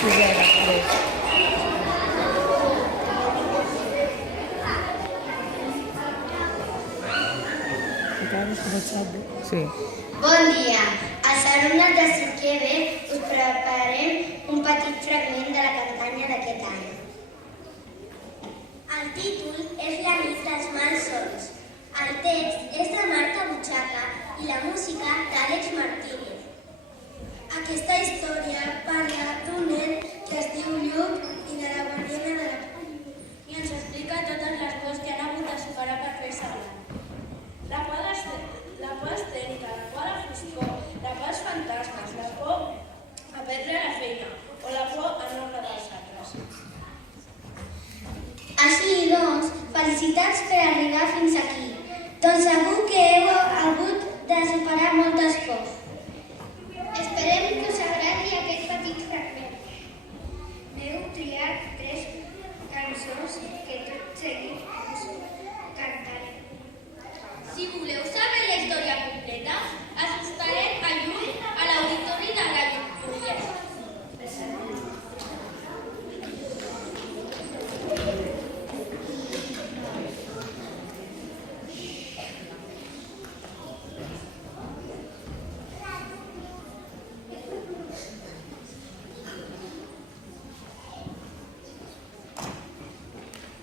sisena, crec. Sí. Bon dia. Els alumnes de 5è B us preparem un petit fragment de la campanya d'aquest any. El títol és La nit dels malsons. El text és de Marta Butxaca i la música d'Àlex Martínez. Aquesta història parla d'un nen que es diu Lluc i de la guardiana de la pel·lícula i ens explica totes les coses que han hagut de superar per fer-se gran. La por escènica, la por a la foscor, la por als fantasmes,